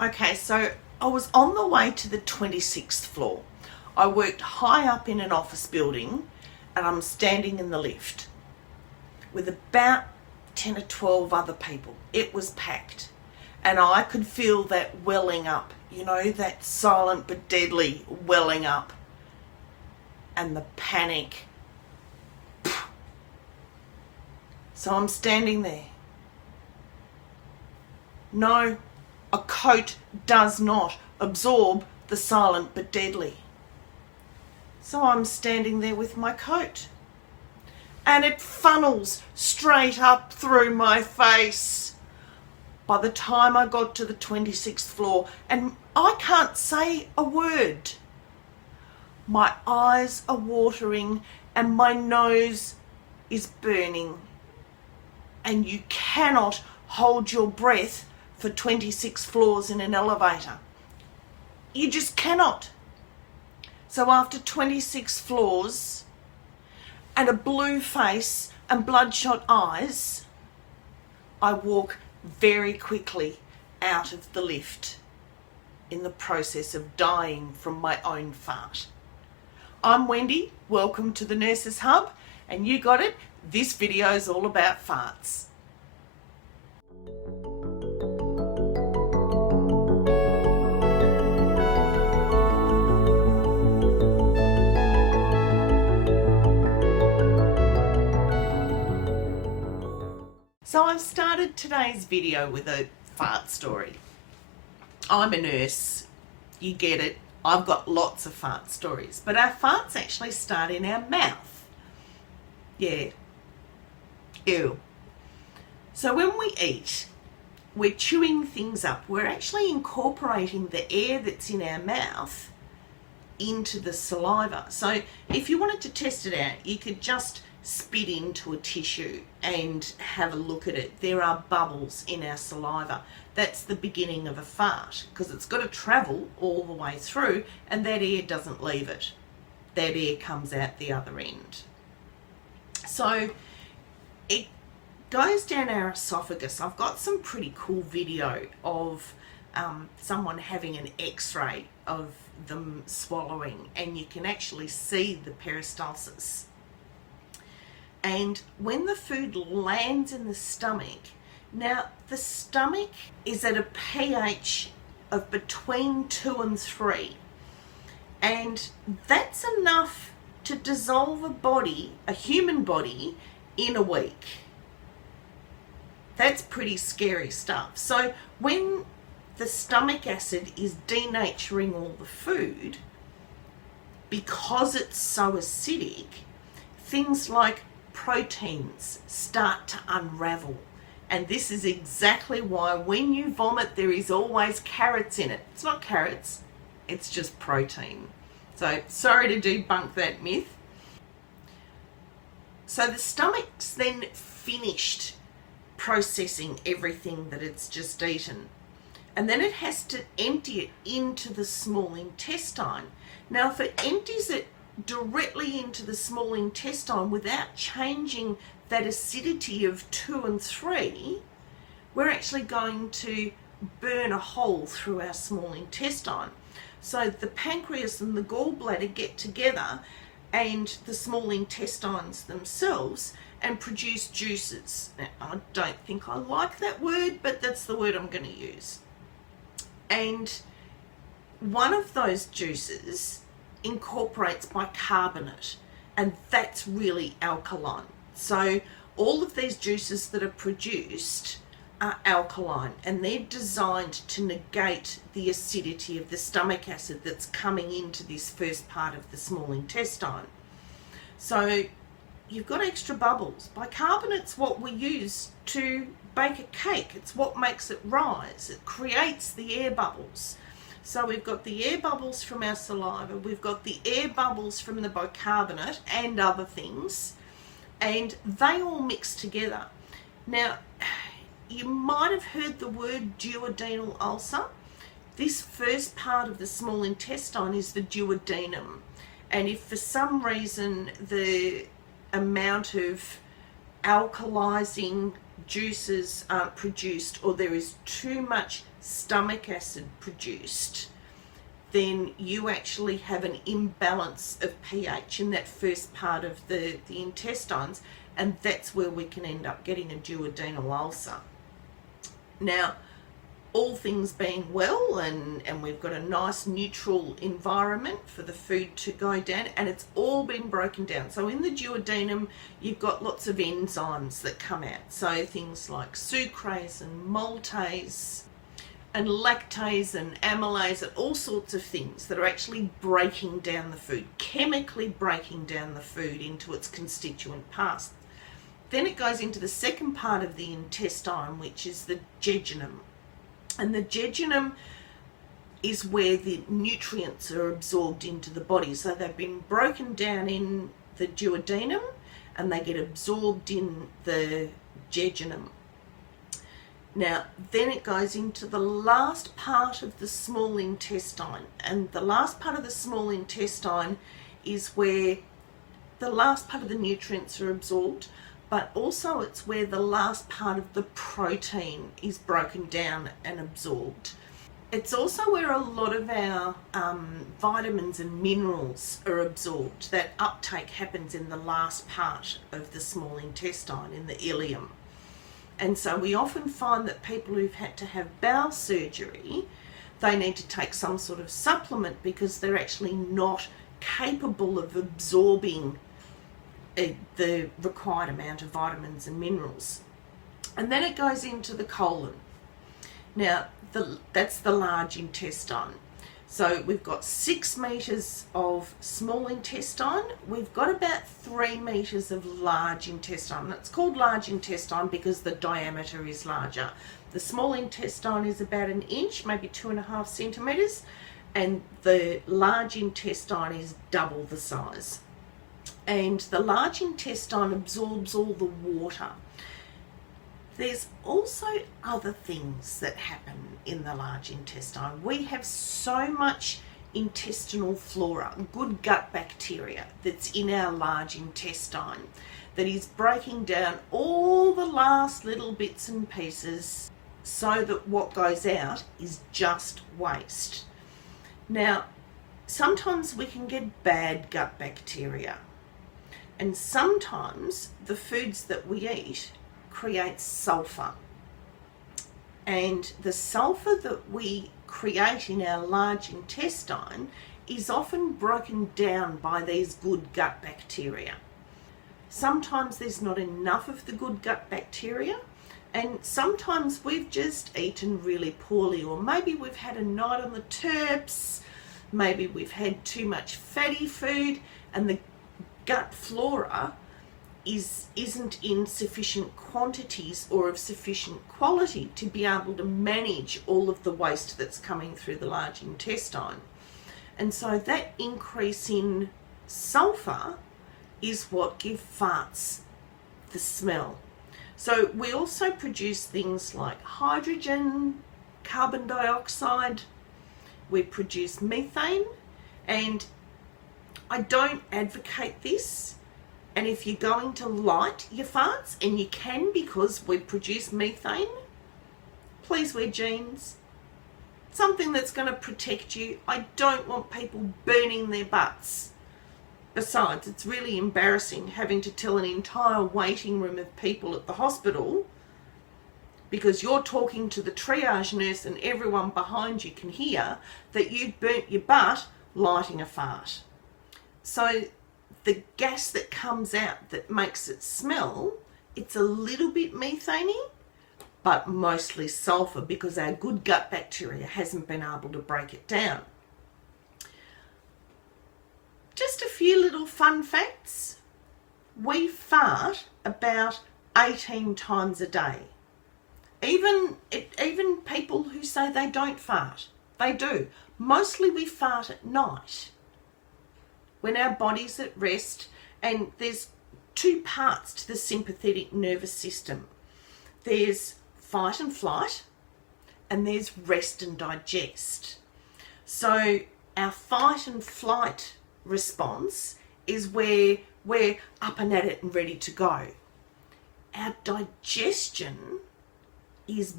Okay, so I was on the way to the 26th floor. I worked high up in an office building and I'm standing in the lift with about 10 or 12 other people. It was packed and I could feel that welling up, you know, that silent but deadly welling up, and the panic. So I'm standing there. No, a coat does not absorb the silent but deadly. So I'm standing there with my coat and it funnels straight up through my face. By the time I got to the 26th floor, and I can't say a word. My eyes are watering and my nose is burning. And you cannot hold your breath for 26 floors in an elevator. You just cannot. So after 26 floors and a blue face and bloodshot eyes, I walk very quickly out of the lift in the process of dying from my own fart. I'm Wendy, welcome to the Nurses Hub, and you got it, this video is all about farts. So I've started today's video with a fart story. I'm a nurse, you get it. I've got lots of fart stories, but our farts actually start in our mouth. Yeah. Ew. So when we eat, we're chewing things up. We're actually incorporating the air that's in our mouth into the saliva. So if you wanted to test it out, you could just spit into a tissue and have a look at it. There are bubbles in our saliva. That's the beginning of a fart, because it's got to travel all the way through and that air doesn't leave it. That air comes out the other end. So it goes down our esophagus. I've got some pretty cool video of someone having an x-ray of them swallowing, and you can actually see the peristalsis. And when the food lands in the stomach, now the stomach is at a pH of between 2 and 3, and that's enough to dissolve a human body, in a week. That's pretty scary stuff. So when the stomach acid is denaturing all the food, because it's so acidic, things like proteins start to unravel. And this is exactly why when you vomit, there is always carrots in it. It's not carrots, it's just protein. So sorry to debunk that myth. So the stomach's then finished processing everything that it's just eaten. And then it has to empty it into the small intestine. Now, if it empties it directly into the small intestine without changing that acidity of 2 and 3, we're actually going to burn a hole through our small intestine. So the pancreas and the gallbladder get together and the small intestines themselves and produce juices. Now, I don't think I like that word, but that's the word I'm going to use. And one of those juices incorporates bicarbonate, and that's really alkaline. So all of these juices that are produced are alkaline, and they're designed to negate the acidity of the stomach acid that's coming into this first part of the small intestine. So you've got extra bubbles. Bicarbonate's what we use to bake a cake. It's what makes it rise. It creates the air bubbles. So we've got the air bubbles from our saliva, we've got the air bubbles from the bicarbonate and other things, and they all mix together. Now, you might have heard the word duodenal ulcer. This first part of the small intestine is the duodenum, and if for some reason the amount of alkalizing juices aren't produced, or there is too much stomach acid produced, then you actually have an imbalance of pH in that first part of the intestines, and that's where we can end up getting a duodenal ulcer. Now, all things being well, and we've got a nice neutral environment for the food to go down, and it's all been broken down. So in the duodenum, you've got lots of enzymes that come out. So things like sucrase and maltase and lactase and amylase and all sorts of things that are actually breaking down the food, chemically breaking down the food into its constituent parts. Then it goes into the second part of the intestine, which is the jejunum. And the jejunum is where the nutrients are absorbed into the body. So they've been broken down in the duodenum and they get absorbed in the jejunum. Now, then it goes into the last part of the small intestine. And the last part of the small intestine is where the last part of the nutrients are absorbed, but also it's where the last part of the protein is broken down and absorbed. It's also where a lot of our vitamins and minerals are absorbed. That uptake happens in the last part of the small intestine, in the ileum. And so we often find that people who've had to have bowel surgery, they need to take some sort of supplement because they're actually not capable of absorbing the required amount of vitamins and minerals. And then it goes into the colon. Now, that's the large intestine. So we've got 6 meters of small intestine. We've got about 3 meters of large intestine. It's called large intestine because the diameter is larger. The small intestine is about 1 inch, maybe 2.5 centimeters, and the large intestine is double the size. And the large intestine absorbs all the water. There's also other things that happen in the large intestine. We have so much intestinal flora, good gut bacteria that's in our large intestine that is breaking down all the last little bits and pieces so that what goes out is just waste. Now, sometimes we can get bad gut bacteria. And sometimes the foods that we eat create sulfur. And the sulfur that we create in our large intestine is often broken down by these good gut bacteria. Sometimes there's not enough of the good gut bacteria, and sometimes we've just eaten really poorly, or maybe we've had a night on the terps, maybe we've had too much fatty food, and the gut flora isn't in sufficient quantities or of sufficient quality to be able to manage all of the waste that's coming through the large intestine. And so that increase in sulfur is what gives farts the smell. So we also produce things like hydrogen, carbon dioxide, we produce methane, and I don't advocate this, and if you're going to light your farts, and you can because we produce methane, please wear jeans, something that's going to protect you. I don't want people burning their butts. Besides, it's really embarrassing having to tell an entire waiting room of people at the hospital, because you're talking to the triage nurse and everyone behind you can hear that you've burnt your butt lighting a fart. So the gas that comes out that makes it smell, it's a little bit methane-y, but mostly sulfur because our good gut bacteria hasn't been able to break it down. Just a few little fun facts. We fart about 18 times a day. Even people who say they don't fart, they do. Mostly we fart at night, when our body's at rest, and there's 2 parts to the sympathetic nervous system. There's fight and flight, and there's rest and digest. So our fight and flight response is where we're up and at it and ready to go. Our digestion is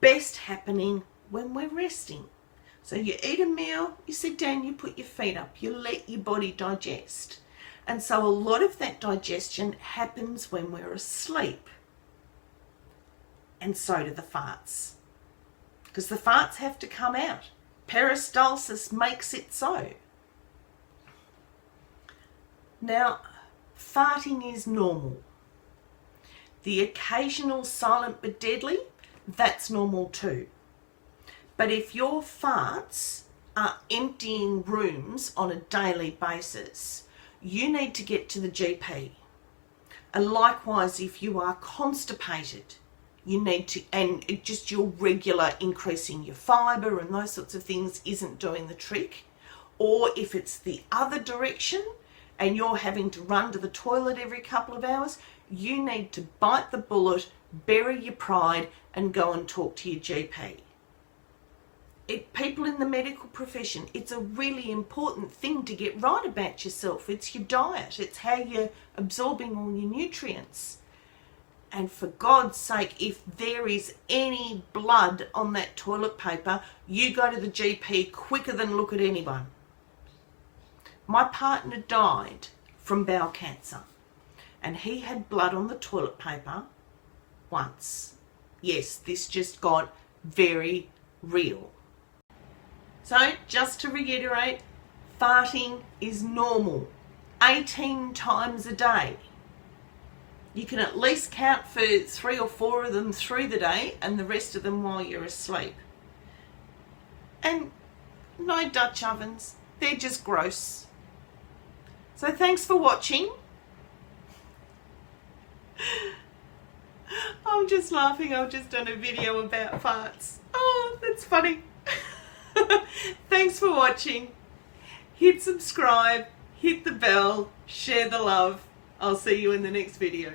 best happening when we're resting. So you eat a meal, you sit down, you put your feet up, you let your body digest. And so a lot of that digestion happens when we're asleep. And so do the farts. Because the farts have to come out. Peristalsis makes it so. Now, farting is normal. The occasional silent but deadly, that's normal too. But if your farts are emptying rooms on a daily basis, you need to get to the GP. And likewise, if you are constipated, you need to, and just your regular increasing your fibre and those sorts of things isn't doing the trick. Or if it's the other direction and you're having to run to the toilet every couple of hours, you need to bite the bullet, bury your pride and go and talk to your GP. People in the medical profession, it's a really important thing to get right about yourself. It's your diet. It's how you're absorbing all your nutrients. And for God's sake, if there is any blood on that toilet paper, you go to the GP quicker than look at anyone. My partner died from bowel cancer, and he had blood on the toilet paper once. Yes, this just got very real. So, just to reiterate, farting is normal, 18 times a day. You can at least count for 3 or 4 of them through the day and the rest of them while you're asleep. And no Dutch ovens, they're just gross. So thanks for watching. I'm just laughing, I've just done a video about farts. Oh, that's funny. Thanks for watching. Hit subscribe, hit the bell, share the love. I'll see you in the next video.